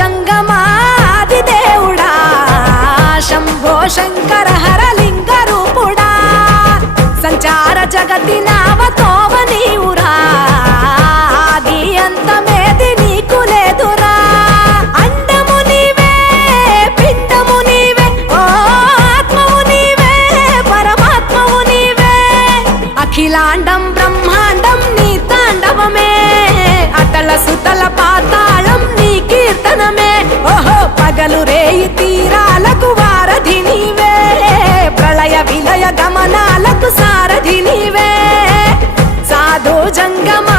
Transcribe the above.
జంగమాది దేవుడా శంభో శంకర హరలింగ రూపుడా సంచార జగతి నావతోవ నీవురా ఆది అంతమేది నీకు లేదురా అండము నీవే పిండము నీవే ఓ ఆత్మవు నీవే పరమాత్మవు నీవే అఖిలాండం బ్రహ్మాండం నీ తాండవమే అతల సుతల పాతాళం నీ కీర్తనమే ఓహో పగలు రేయి తీరాలకు వారధి నీవే ప్రళయ విలయ గమనాలకు సారథి నీవే సాధు జంగమా